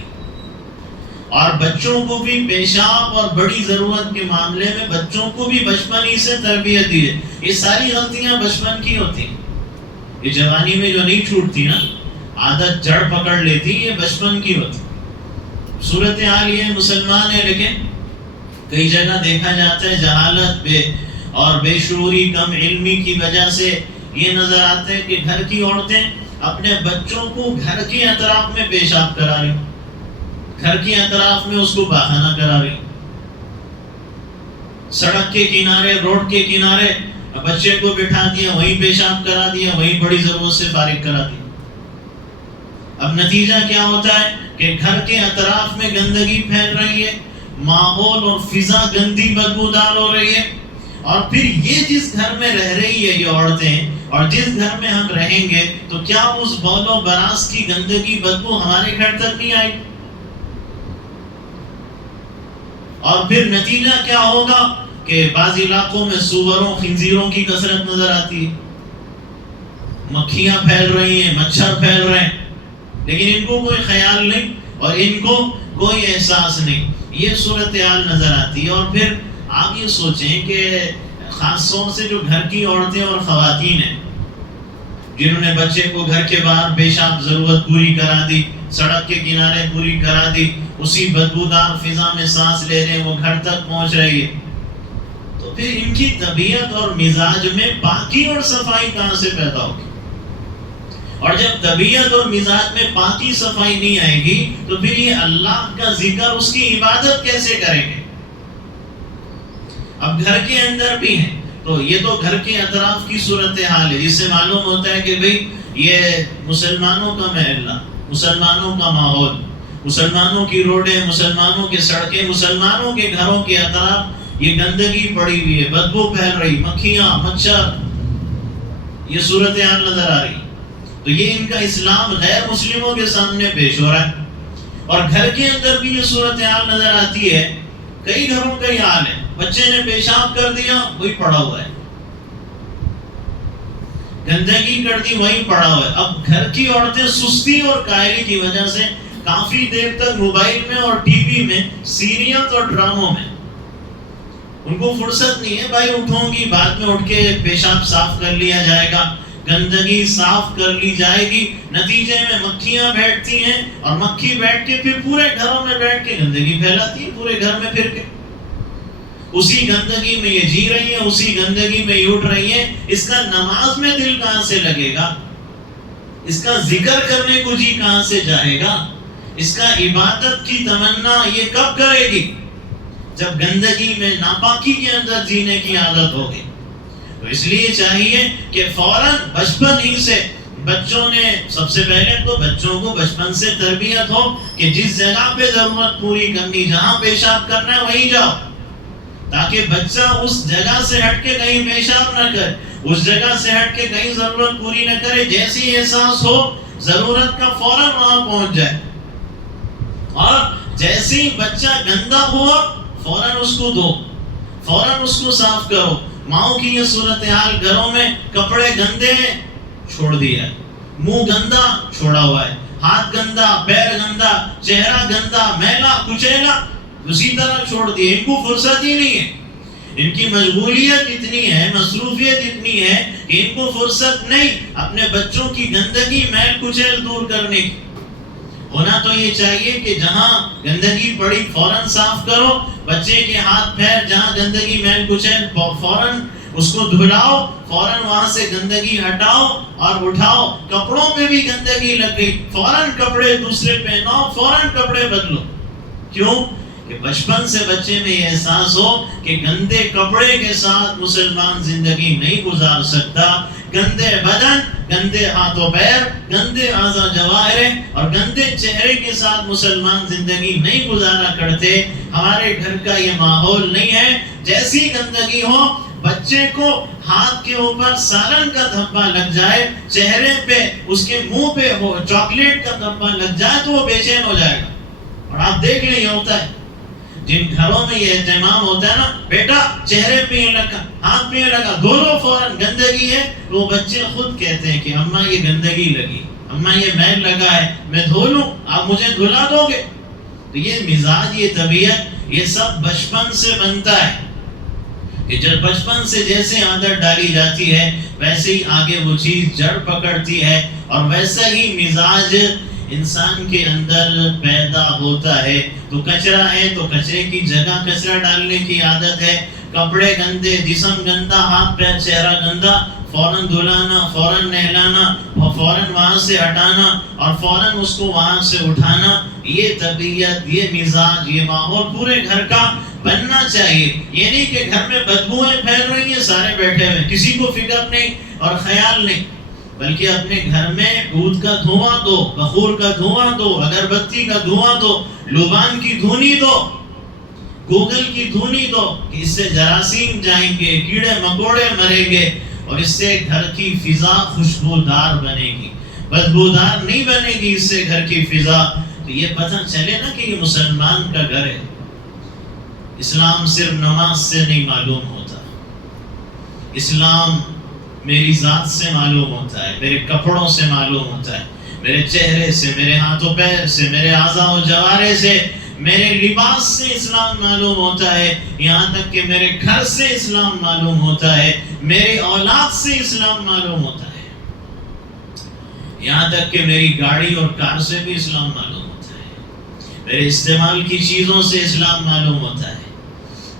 اور بچوں کو بھی پیشاب اور بڑی ضرورت کے معاملے میں بچوں کو بھی بچپن ہی سے تربیت دی ہے۔ یہ ساری غلطیاں بچپن کی ہوتی ہیں، یہ جوانی میں جو نہیں چھوٹتی نا، عادت جڑ پکڑ لیتی، یہ بچپن کی ہوتی۔ صورتحال یہ مسلمان ہے، لیکن کئی جگہ دیکھا جاتا ہے جہالت اور بے شعوری، کم علمی کی وجہ سے یہ نظر آتا ہے کہ گھر کی عورتیں اپنے بچوں کو گھر کے اطراف میں پیشاب کرا رہی، گھر کے اطراف میں اس کو پاخانہ کرا رہی، سڑک کے کنارے، روڈ کے کنارے بچے کو بٹھا دیا، وہیں پیشاب کرا دیا، وہیں بڑی ضرورت سے فارغ کرا دیا۔ اب نتیجہ کیا ہوتا ہے کہ گھر کے اطراف میں گندگی پھیل رہی ہے، ماحول اور فضا گندی بدبودار ہو رہی ہے، اور پھر یہ جس گھر میں رہ رہی ہے یہ عورتیں، اور جس گھر میں ہم رہیں گے تو کیا اس بول و براز کی گندگی بدبو ہمارے گھر تک نہیں آئی؟ اور پھر نتیجہ کیا ہوگا کہ بعض علاقوں میں سوروں، خنزیروں کی کثرت نظر آتی ہے، مکھیاں پھیل رہی ہیں، مچھر پھیل رہے ہیں، لیکن ان کو کوئی خیال نہیں اور ان کو کوئی احساس نہیں، یہ صورتحال نظر آتی ہے۔ اور پھر آپ یہ سوچیں کہ خاص طور سے جو گھر کی عورتیں اور خواتین ہیں جنہوں نے بچے کو گھر کے باہر پیشاب ضرورت پوری کرا دی، سڑک کے کنارے پوری کرا دی، اسی بدبودار فضا میں سانس لے رہے ہیں، وہ گھر تک پہنچ رہی ہے، تو پھر ان کی طبیعت اور مزاج میں پاکی اور صفائی کہاں سے پیدا ہوگی؟ اور جب طبیعت اور مزاج میں پاکی صفائی نہیں آئے گی تو پھر یہ اللہ کا ذکر، اس کی عبادت کیسے کریں گے؟ اب گھر کے اندر بھی ہیں تو یہ تو گھر کے اطراف کی صورتحال ہے، جس سے معلوم ہوتا ہے کہ بھئی یہ مسلمانوں کا محلہ، مسلمانوں کا ماحول، مسلمانوں کی روڈیں، مسلمانوں کی سڑکیں، مسلمانوں کے گھروں کے اطراف یہ گندگی پڑی ہوئی ہے، بدبو پھیل رہی، مکھیاں، مچھر، یہ صورتحال نظر آ رہی۔ تو یہ ان کا اسلام غیر مسلموں کے سامنے پیش ہو رہا ہے، اور گھر کے اندر بھی یہ صورتحال نظر آتی ہے۔ کئی گھروں کا یہ حال ہے، بچے نے پیشاب کر دیا وہی پڑا ہوا ہے، گندگی کر دی وہی پڑا ہوا ہے۔ اب گھر کی عورتیں سستی اور کاہلی کی وجہ سے کافی دیر تک موبائل میں اور ٹی وی میں، سیریل اور ڈراموں میں، ان کو فرصت نہیں ہے، بھائی اٹھوں گی بعد میں اٹھ کے پیشاب صاف کر لیا جائے گا، گندگی صاف کر لی جائے گی، نتیجے میں مکھیاں بیٹھتی ہیں اور مکھی بیٹھ کے پھر پورے گھروں میں بیٹھ کے گندگی پھیلاتی ہے، پورے گھر میں پھر کے اسی گندگی میں یہ جی رہی ہیں، اسی گندگی میں یہ اٹھ رہی ہیں. اس کا نماز میں دل کہاں سے لگے گا؟ اس کا ذکر کرنے کو جی کہاں سے جائے گا؟ اس کا عبادت کی تمنا یہ کب کرے گی؟ جب گندگی میں ناپاکی کے اندر جینے کی عادت ہوگی. تو اس لیے چاہیے کہ فوراً بچپن ہی سے بچوں نے، سب سے پہلے تو بچوں کو بچپن سے تربیت ہو کہ جس جگہ پہ ضرورت پوری کرنی، جہاں پیشاب کرنا ہے وہیں جاؤ، تاکہ بچہ اس جگہ سے ہٹ کے کہیں پیشاب نہ کرے، اس جگہ سے ہٹ کے کہیں ضرورت پوری نہ کرے. جیسی احساس ہو ضرورت کا فوراً وہاں پہنچ جائے، اور جیسے ہی بچہ گندا ہوا فوراً اس کو دھو، فوراً اس کو صاف کرو. ماؤں کی یہ صورتحال گھروں میں کپڑے گندے چھوڑ دیا ہے، منہ گندا چھوڑا ہوا ہے، ہاتھ گندا، پیر گندا، چہرہ گندا، میلا کچیلا اسی طرح چھوڑ دیے. ان کو فرصت ہی نہیں ہے، ان کی مشغولیت اتنی ہے، مصروفیت اتنی ہے کہ ان کو فرصت نہیں اپنے بچوں کی گندگی میل کچیل دور کرنے کی. ہونا تو یہ چاہیے کہ جہاں گندگی پڑی فوراً صاف کرو، بچے کے ہاتھ پیر جہاں گندگی میل کچیل فوراً اس کو دھلاؤ، فوراً وہاں سے گندگی ہٹاؤ اور اٹھاؤ. کپڑوں پہ بھی گندگی لگ گئی، فوراً کپڑے دوسرے پہناؤ، فوراً کپڑے بدلو. کیوں؟ کہ بچپن سے بچے میں یہ احساس ہو کہ گندے کپڑے کے ساتھ مسلمان زندگی نہیں گزار سکتا. گندے بدن، گندے ہاتھ و پیر، گندے اعضاء جوارح اور گندے چہرے کے ساتھ مسلمان زندگی نہیں گزارا کرتے. ہمارے گھر کا یہ ماحول نہیں ہے. جیسی گندگی ہو، بچے کو ہاتھ کے اوپر سالن کا دھبا لگ جائے، چہرے پہ، اس کے منہ پہ ہو چاکلیٹ کا دھبا لگ جائے تو وہ بے چین ہو جائے گا. اور آپ دیکھ لیں، یہ ہوتا ہے جن گھروں میں یہ اہتمام ہوتا ہے نا، بیٹا چہرے پہ یہ لگا، ہاتھ پہ یہ لگا، دونوں فوراً گندگی ہے، وہ بچے خود کہتے ہیں کہ اماں یہ گندگی لگی، اماں یہ میل لگا ہے، میں دھو لوں، آپ مجھے دھلا دو گے. تو یہ مزاج، یہ طبیعت، یہ سب بچپن سے بنتا ہے کہ جب بچپن سے جیسے عادت ڈالی جاتی ہے ویسے ہی آگے وہ چیز جڑ پکڑتی ہے، اور ویسا ہی مزاج انسان کے اندر پیدا ہوتا ہے. تو کچرا ہے تو کچرے کی جگہ کچرا ڈالنے کی عادت ہے. کپڑے گندے، جسم گندا، ہاتھ پیر چہرہ گندا، فوراً دھلانا، فوراً نہلانا، فوراً وہاں سے ہٹانا اور فوراً اس کو وہاں سے اٹھانا. یہ طبیعت، یہ مزاج، یہ ماحول پورے گھر کا بننا چاہیے. یہ نہیں کہ گھر میں بدبوئیں پھیل رہی ہیں، سارے بیٹھے ہوئے، کسی کو فکر نہیں اور خیال نہیں، بلکہ اپنے گھر میں دودھ کا دھواں دو، بخور کا دھواں دو، اگربتی کا دھواں دو، لوبان کی دھونی دو، گوگل کی دھونی دو، کہ اس سے جراثیم جائیں گے، کیڑے مکوڑے مریں گے اور اس سے گھر کی فضا خوشبودار بنے گی، بدبودار نہیں بنے گی اس سے گھر کی فضا. تو یہ پتہ چلے نا کہ یہ مسلمان کا گھر ہے. اسلام صرف نماز سے نہیں معلوم ہوتا، اسلام میری ذات سے معلوم ہوتا ہے، میرے کپڑوں سے معلوم ہوتا ہے، میرے چہرے سے، میرے ہاتھوں پیر سے، میرے اعضاء و جوارح سے، میرے لباس سے اسلام معلوم ہوتا ہے. یہاں تک کہ میرے گھر سے اسلام معلوم ہوتا ہے، میرے اولاد سے اسلام معلوم ہوتا ہے، یہاں تک کہ میری گاڑی اور کار سے بھی اسلام معلوم ہوتا ہے، میرے استعمال کی چیزوں سے اسلام معلوم ہوتا ہے،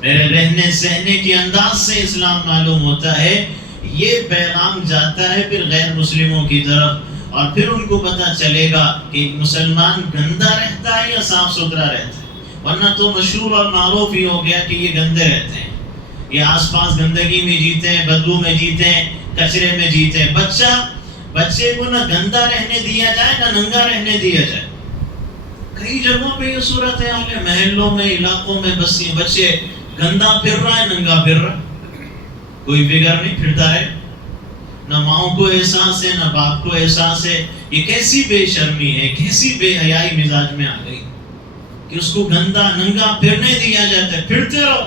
میرے رہنے سہنے کے انداز سے اسلام معلوم ہوتا ہے. یہ پیغام جاتا ہے پھر غیر مسلموں کی طرف، اور پھر ان کو پتہ چلے گا کہ مسلمان گندا رہتا ہے یا صاف ستھرا رہتا ہے. ورنہ تو مشہور اور معروف ہی ہو گیا کہ یہ گندے رہتے ہیں، یہ آس پاس گندگی میں جیتے ہیں، بدبو میں جیتے ہیں، کچرے میں جیتے ہیں. بچے کو نہ گندا رہنے دیا جائے نہ ننگا رہنے دیا جائے. کئی جگہوں پہ یہ صورت ہے، محلوں میں، علاقوں میں بچے گندا پھر رہا ہے، ننگا پھر رہا ہے، کوئی بگڑ نہیں، پھرتا ہے. نہ ماؤں کو احساس ہے نہ باپ کو احساس ہے. یہ کیسی بے شرمی ہے، کیسی بے حیائی مزاج میں آ گئی کہ اس کو گندا ننگا پھرنے دیا جاتا ہے. پھرتے رہو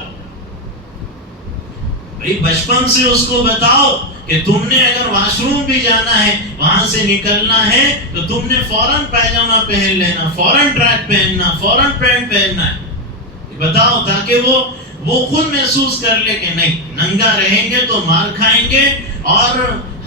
بھائی، بچپن سے اس کو بتاؤ کہ تم نے اگر واش روم بھی جانا ہے، وہاں سے نکلنا ہے تو تم نے فوراً پائجامہ پہن لینا، فوراً ٹریک پہننا، فوراً پینٹ پہننا ہے. بتاؤ تاکہ وہ خود محسوس کر لے کہ نہیں، ننگا رہیں گے تو مار کھائیں گے اور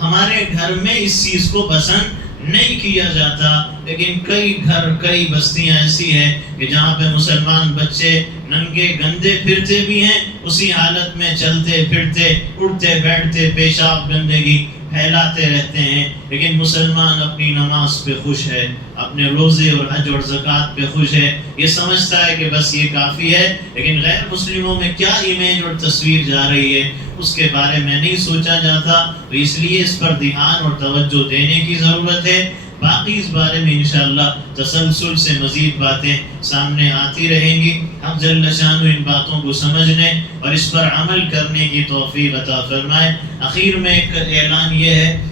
ہمارے گھر میں اس چیز کو پسند نہیں کیا جاتا، لیکن کئی گھر، کئی بستیاں ایسی ہیں کہ جہاں پہ مسلمان بچے ننگے گندے پھرتے بھی ہیں، اسی حالت میں چلتے پھرتے، اٹھتے بیٹھتے، پیشاب گندگی پھیلاتے رہتے ہیں، لیکن مسلمان اپنی نماز پہ خوش ہے، اپنے روزے اور حج اور زکوٰۃ پہ خوش ہے، یہ سمجھتا ہے کہ بس یہ کافی ہے، لیکن غیر مسلموں میں کیا امیج اور تصویر جا رہی ہے اس کے بارے میں نہیں سوچا جاتا، تو اس لیے اس پر دھیان اور توجہ دینے کی ضرورت ہے۔ باقی اس بارے میں انشاءاللہ تسلسل سے مزید باتیں سامنے آتی رہیں گی۔ ہم جل شانہ ان باتوں کو سمجھنے اور اس پر عمل کرنے کی توفیق عطا فرمائے۔ اخیر میں ایک اعلان یہ ہے